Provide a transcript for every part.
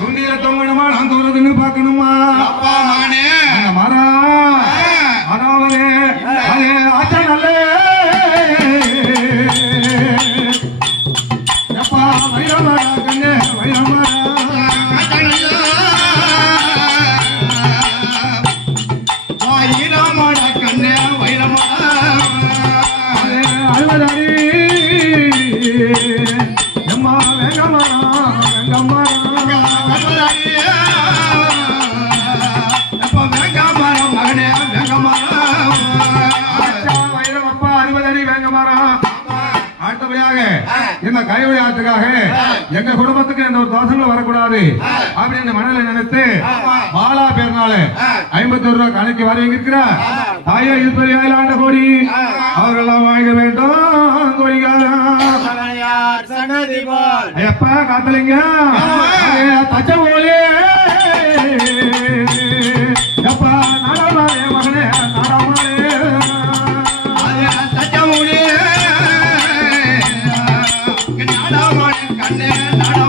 துண்டியில தொங்கணுமா நான் தோறதுன்னு பார்க்கணுமா? அப்பா அடுத்தபடியாக இந்த கைவழி ஆற்றுக்காக எங்க குடும்பத்துக்கு எந்த ஒரு தோஷங்களும் வரக்கூடாது. அப்படின்னு மனதில நினைத்து பாலா பேர்னால ஐம்பத்தி ஒரு ரூபாய் கணக்கு வர இருக்கிற தாயா இருப்பது ஆண்ட கோடி. அவர்களெல்லாம் வாங்க வேண்டும் ஐயப்பா காத்தலிங்க. கண்ணே நடமாடு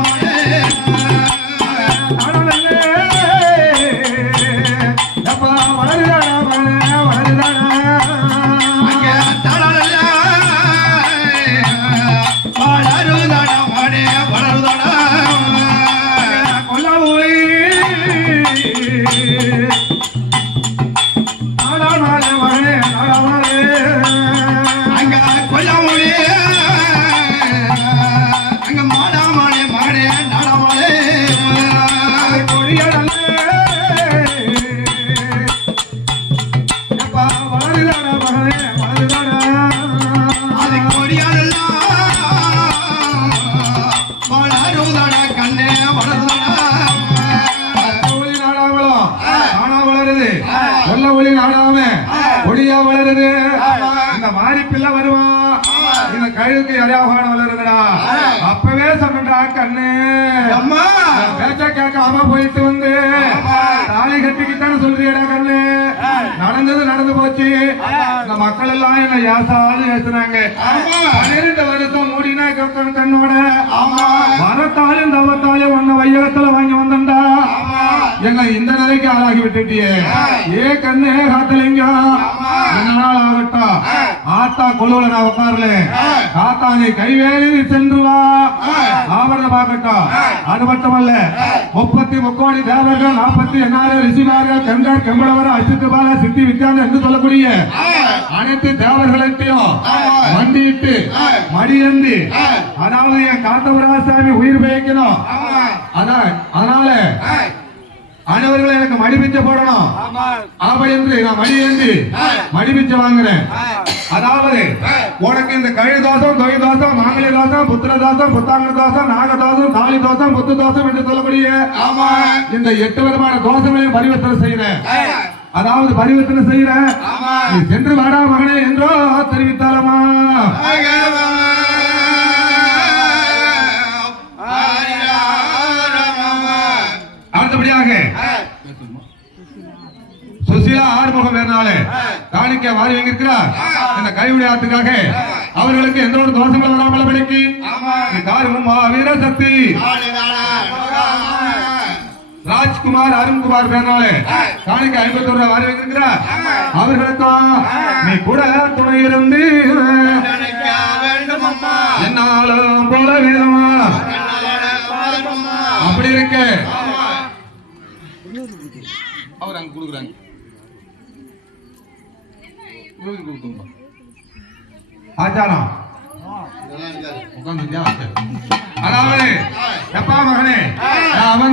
அப்பவே சொன்னடா கண்ணு. அம்மா. பேச்ச கேட்காம போயிட்டு வந்து தாலி கட்டிக்கிட்டான்னு சொல்றியடா கண்ணு நடந்தது நடந்து போச்சு இந்த மக்கள் எல்லாம் என்ன ஏசுனாங்க ஆமா. பன்னிரெண்டு வருஷம் மூடினா கண்ணோட. ஆமா. வரத்தாலும் தவத்தாலும் உன்னை வையகத்துல வாங்கி வந்தண்டா ஆமா எங்க இந்த நிலைக்கு ஆளாகி விட்டுட்டியே? ஏ கண்ணே காத்தலிங்க என்ன நாள் ஆகட்டும் ஆத்தா கொழுவுல நான் உட்காரல. காத்தா நீ கைவேலி சென்று வா. ஆவரணம் பார்க்கட்டும் அது மட்டுமல்ல முப்பத்தி முக்கோடி தேவர்கள் நாற்பத்தி எண்ணாயிரம் ரிஷிமார்கள் கண்கள் கெம்பளவர் அச்சுத்து பால சித்தி வித்யான் என்று சொல்லக்கூடிய அனைத்து தேவர்களையும் மண்டியிட்டு மடியந்தி. அதாவது என் காத்தவராசாமி உயிர் பயக்கணும். அதான் அதனால அனைவர்களும் எனக்கு மடி பிச்சை போடணும். அப்படி என்று நான் மடி ஏந்தி மடி பிச்சை வாங்குறேன். அதாவது உனக்கு இந்த கழு தோசம் தொகை தோசம் மாங்கலி தோசம் புத்திர தோசம் புத்தாங்க தோசம் நாக தோசம் தாலி தோசம் புத்து தோசம் என்று சொல்லக்கூடிய ஆமா. இந்த எட்டு விதமான தோசங்களையும் பரிவர்த்தனை செய்கிறேன். அதாவது பரிவர்த்தனை செய்கிறேன். நீ சென்று வாடா மகனே என்றோ தெரிவித்தாலமா ஆறுமுகம் வேணாலே காணிக்க வாரி வாங்கியிருக்கிறார். இந்த கைவிடி ஆத்துக்காக அவர்களுக்கு எந்த ஒரு தோஷங்கள் வராமல் படிக்கு வீர சக்தி. ராஜ்குமார் அருண்குமார் காணிக்க ஐம்பத்தி ஒரு வாரி வாங்கியிருக்கிறார். அவர்களுக்கும் நீ கூட துணை இருந்து என்னாலும் போல வேணுமா? அப்படி இருக்க. அவர் அங்க கொடுக்குறாங்க. ஆச்சாரம். உட்காந்து எப்பா மகனே? அவன்